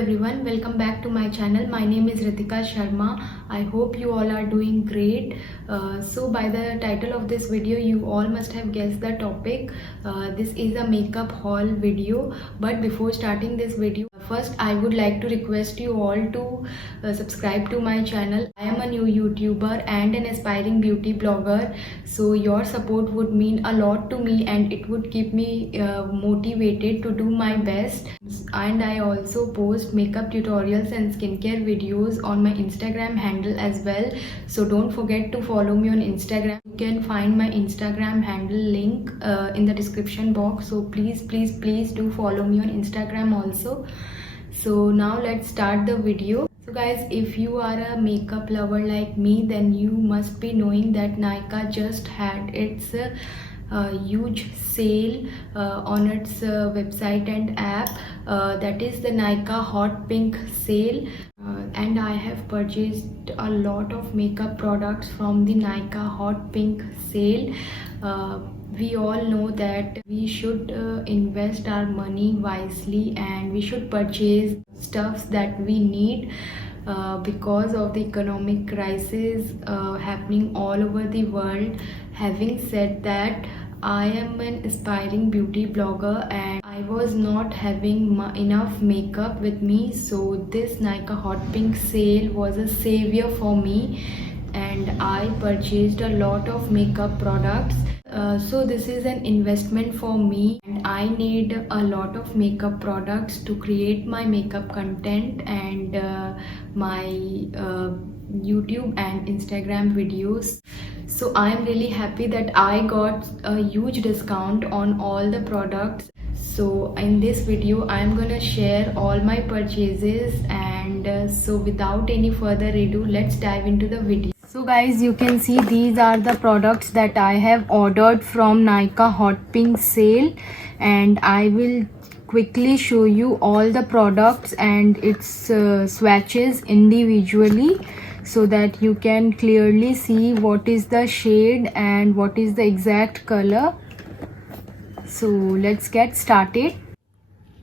everyone, welcome back to my channel. My name is Ritika Sharma. I hope you all are doing great. So by the title of this video you all must have guessed the topic. This is a makeup haul video, but before starting this video, first I would like to request you all to subscribe to my channel. I am a new YouTuber and an aspiring beauty blogger, so your support would mean a lot to me and it would keep me motivated to do my best. And I also post makeup tutorials and skincare videos on my Instagram handle as well, so don't forget to follow me on Instagram. You can find my Instagram handle link in the description box, so please do follow me on Instagram also. So now let's start the video. So guys, if you are a makeup lover like me, then you must be knowing that Nykaa just had its huge sale on its website and app, that is the Nykaa Hot Pink sale, and I have purchased a lot of makeup products from the Nykaa Hot Pink sale. We all know that we should invest our money wisely and we should purchase stuffs that we need because of the economic crisis happening all over the world. Having said that, I am an aspiring beauty blogger and I was not having enough makeup with me, so this Nykaa Hot Pink sale was a savior for me and I purchased a lot of makeup products. So this is an investment for me and I need a lot of makeup products to create my makeup content and my YouTube and Instagram videos. So I am really happy that I got a huge discount on all the products. So in this video I am gonna share all my purchases, and so without any further ado, let's dive into the video. So guys, you can see these are the products that I have ordered from Nykaa Hot Pink sale, and I will quickly show you all the products and its swatches individually, so that you can clearly see what is the shade and what is the exact color. So let's get started.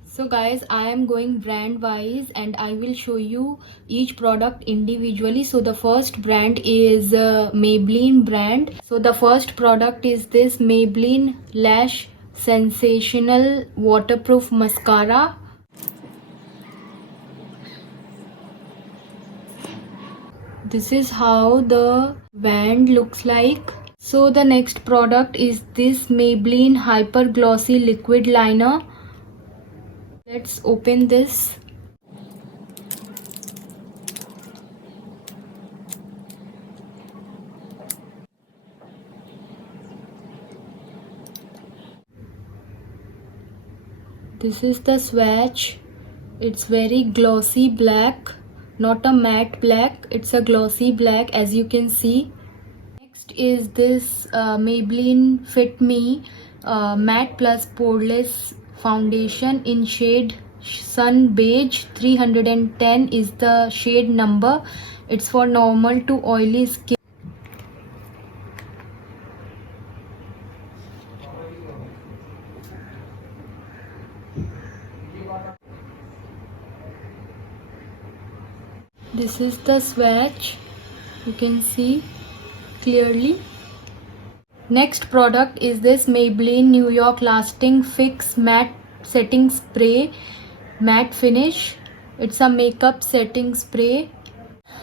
So guys, I am going brand wise and I will show you each product individually. So the first brand is Maybelline brand. So the first product is this Maybelline Lash Sensational Waterproof Mascara. This is how the wand looks like. So the next product is this Maybelline Hyper Glossy Liquid Liner. Let's open this. This is the swatch. It's very glossy black, not a matte black, it's a glossy black, as you can see. Next is this Maybelline Fit Me Matte Plus Poreless Foundation in shade Sun Beige. 310 is the shade number. It's for normal to oily skin. This is the swatch, you can see clearly. Next product is this Maybelline New York Lasting Fix Matte Setting Spray Matte Finish. It's a makeup setting spray.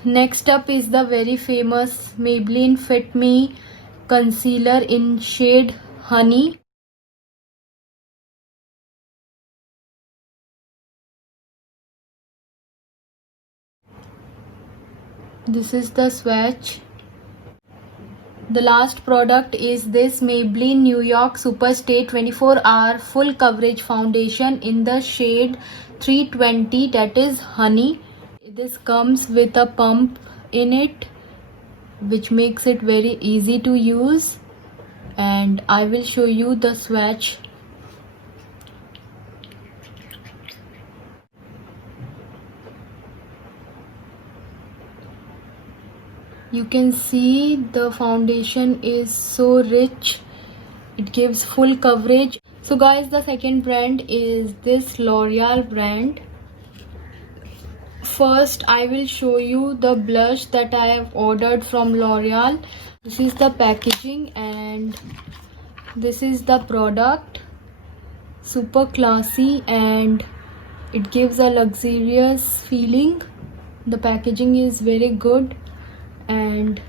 Next up is the very famous Maybelline Fit Me Concealer in shade Honey. This is the swatch. The last product is this Maybelline New York Superstay 24-hour Full Coverage Foundation in the shade 320, that is Honey. This comes with a pump in it, which makes it very easy to use, and I will show you the swatch. You can see the foundation is so rich, it gives full coverage. So guys, the second brand is this L'Oreal brand. first I will show you the blush that I have ordered from L'Oreal. This is the packaging and this is the product. Super classy and it gives a luxurious feeling. The packaging is very good and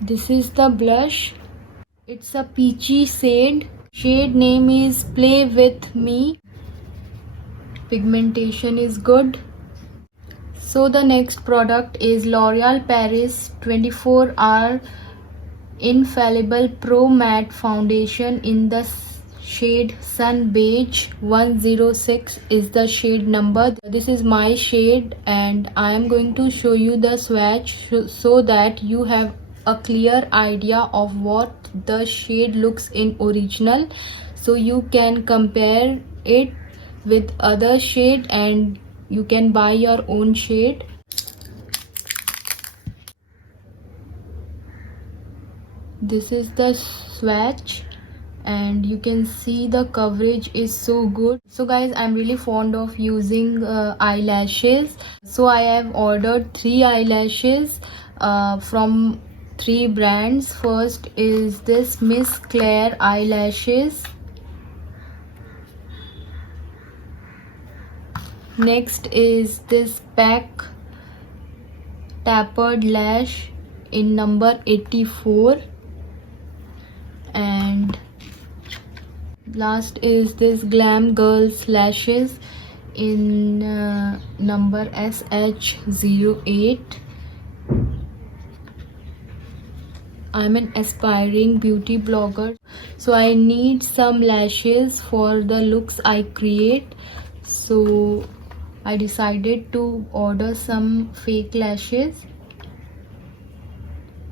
this is the blush. It's a peachy shade. Shade name is Play With Me. Pigmentation is good. So the next product is L'Oreal Paris 24-hour Infallible Pro Matte Foundation in the shade Sun Beige. 106 is the shade number. This is my shade and I am going to show you the swatch so that you have a clear idea of what the shade looks in original, so you can compare it with other shade and you can buy your own shade. This is the swatch and you can see the coverage is so good. So guys, I'm really fond of using eyelashes, so I have ordered 3 eyelashes from 3 brands. First is this Miss Claire eyelashes. Next is this Pack Tapered Lash in number 84, and last is this Glam Girls Lashes in number SH08. I'm an aspiring beauty blogger, so I need some lashes for the looks I create. So I decided to order some fake lashes.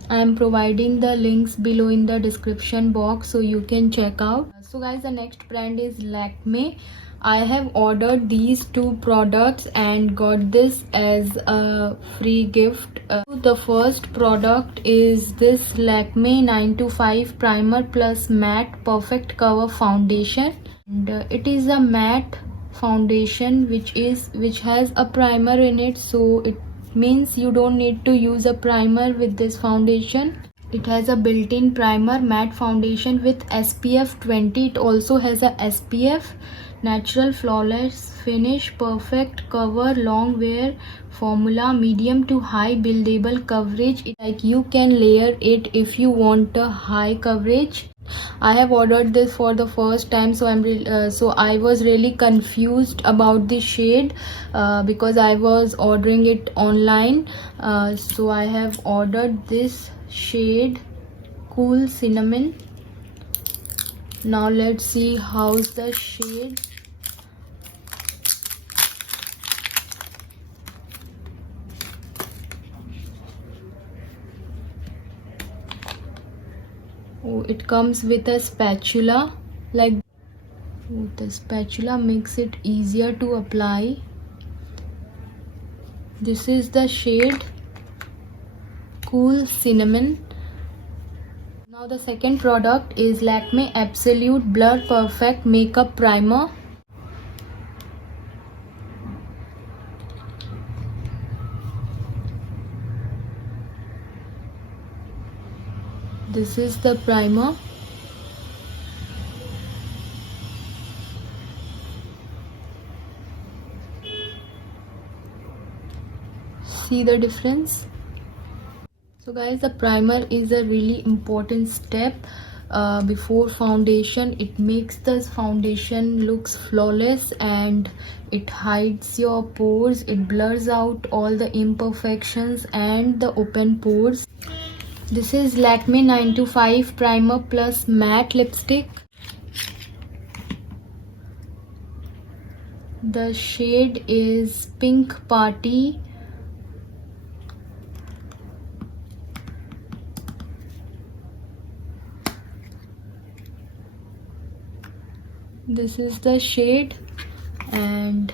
I am providing the links below in the description box so you can check out. So guys, the next brand is Lakme. I have ordered these 2 products and got this as a free gift. The first product is this Lakme 925 Primer Plus Matte Perfect Cover Foundation, and it is a matte foundation which has a primer in it, so it means you don't need to use a primer with this foundation. It has a built-in primer, matte foundation with SPF 20. It also has a SPF, natural flawless finish, perfect cover, long wear formula, medium to high buildable coverage. Like you can layer it if you want a high coverage. I have ordered this for the first time, so I was really confused about the shade because I was ordering it online. So I have ordered this shade Cool Cinnamon. Now let's see how's the shade. Oh, it comes with a spatula. The spatula makes it easier to apply. This is the shade Cool Cinnamon. Now the second product is Lakme Absolute Blur Perfect Makeup Primer. This is the primer. See the difference? So guys, the primer is a really important step before foundation. It makes the foundation looks flawless and it hides your pores. It blurs out all the imperfections and the open pores. This is Lakme 925 Primer Plus Matte Lipstick. The shade is Pink Party. This is the shade, and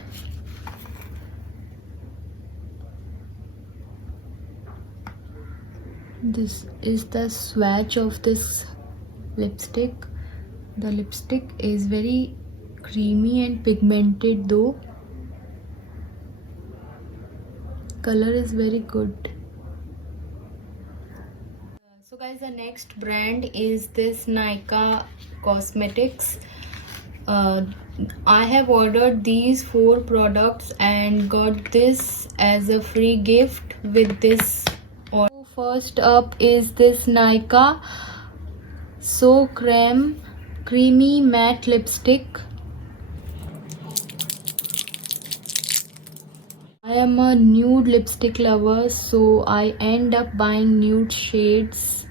this is the swatch of this lipstick. The lipstick is very creamy and pigmented though. color is very good. So guys, the next brand is this Nykaa Cosmetics. I have ordered these 4 products and got this as a free gift with this order. First up is this Nykaa So Creamy Matte Lipstick. I am a nude lipstick lover, so I end up buying nude shades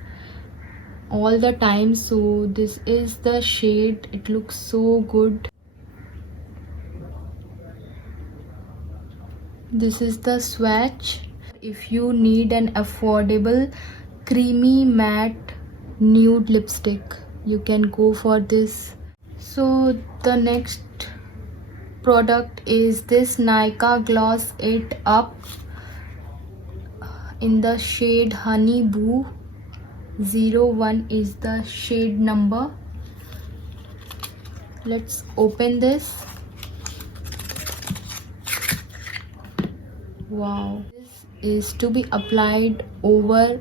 all the time. So this is the shade. It looks so good. This is the swatch. If you need an affordable creamy matte nude lipstick, you can go for this. So the next product is this Nykaa Gloss It Up in the shade Honey Boo. 01 is the shade number. Let's open this. Wow, this is to be applied over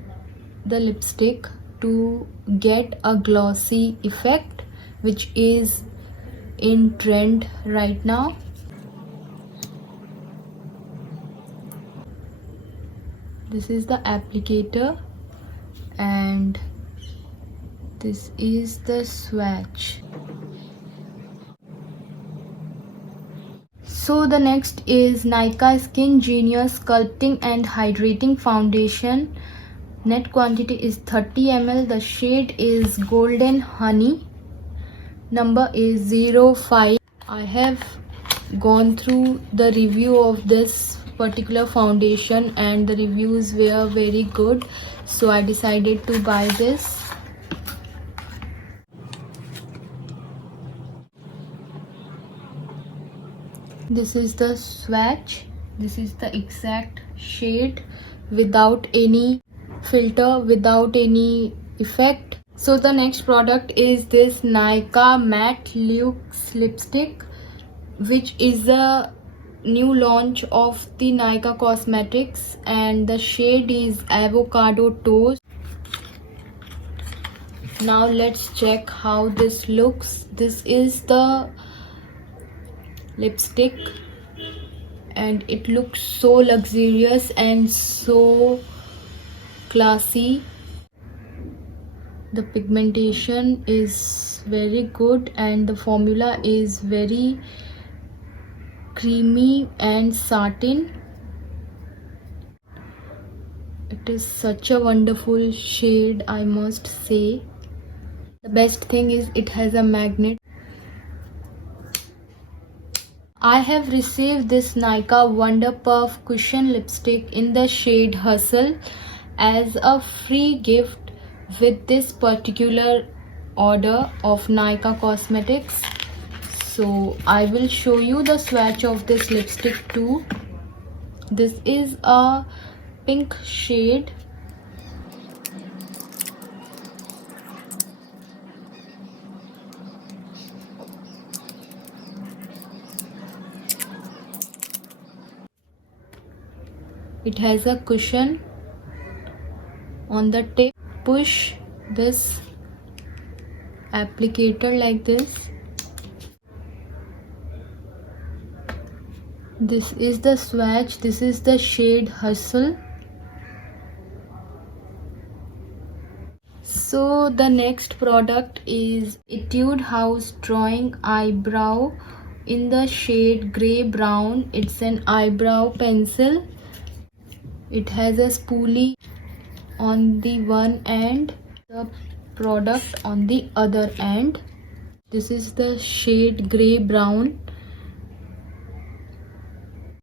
the lipstick to get a glossy effect, which is in trend right now. This is the applicator and this is the swatch. So the next is Nykaa Skin Genius Sculpting and Hydrating Foundation. Net quantity is 30 ml. The shade is Golden Honey. Number is 05. I have gone through the review of this particular foundation and the reviews were very good. So I decided to buy this. This is the swatch. This is the exact shade without any filter, without any effect. So the next product is this Nykaa Matte Luxe Lipstick, which is a new launch of the Nykaa Cosmetics, and the shade is Avocado Toast. Now let's check how this looks. This is the lipstick and it looks so luxurious and so classy. The pigmentation is very good and the formula is very creamy and satin. It is such a wonderful shade, I must say. The best thing is it has a magnet. I have received this Nykaa Wonder Puff Cushion Lipstick in the shade Hustle as a free gift with this particular order of Nykaa Cosmetics. So I will show you the swatch of this lipstick too. This is a pink shade. It has a cushion on the tip. Push this applicator like this. This is the swatch. This is the shade Hustle. So the next product is Etude House Drawing Eyebrow in the shade Grey Brown. It's an eyebrow pencil. It has a spoolie on the one end, the product on the other end. This is the shade Grey Brown.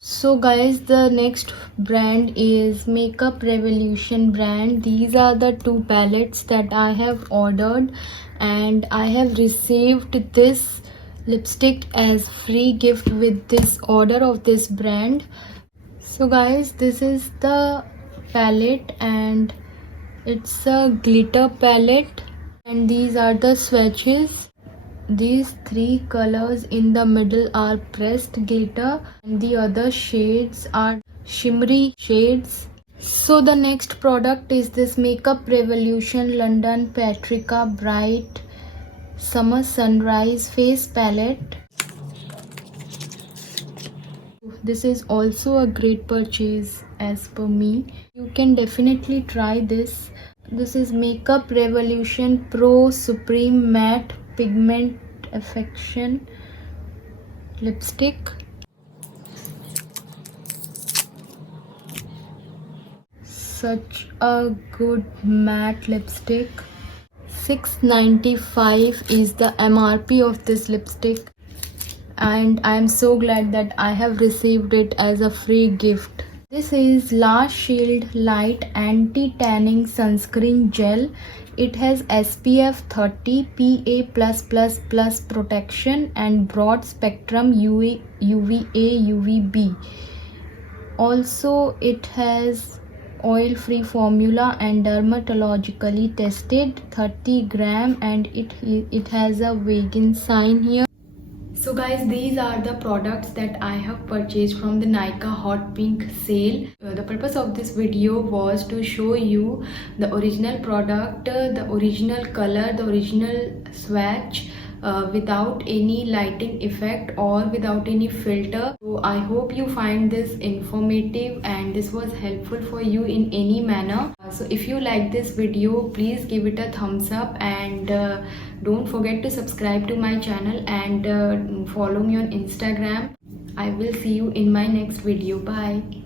So guys, the next brand is Makeup Revolution brand. These are the 2 palettes that I have ordered and I have received this lipstick as free gift with this order of this brand. So guys, this is the palette and it's a glitter palette and these are the swatches. These 3 colors in the middle are pressed glitter and the other shades are shimmery shades. So the next product is this Makeup Revolution London Paprika Bright Summer Sunrise Face Palette. This is also a great purchase as per me. You can definitely try this. This is Makeup Revolution Pro Supreme Matte Pigment Affection Lipstick. Such a good matte lipstick. $6.95 is the MRP of this lipstick, and I am so glad that I have received it as a free gift. This is La Shield Light Anti-Tanning Sunscreen Gel. It has SPF 30 PA+++ protection and broad spectrum UVA UVB. Also, it has oil-free formula and dermatologically tested, 30 gram, and it has a vegan sign here. So guys, these are the products that I have purchased from the Nykaa Hot Pink sale. The purpose of this video was to show you the original product, the original color, the original swatch, without any lighting effect or without any filter. So I hope you find this informative and this was helpful for you in any manner. So if you like this video, please give it a thumbs up, and don't forget to subscribe to my channel and follow me on Instagram. I will see you in my next video. Bye.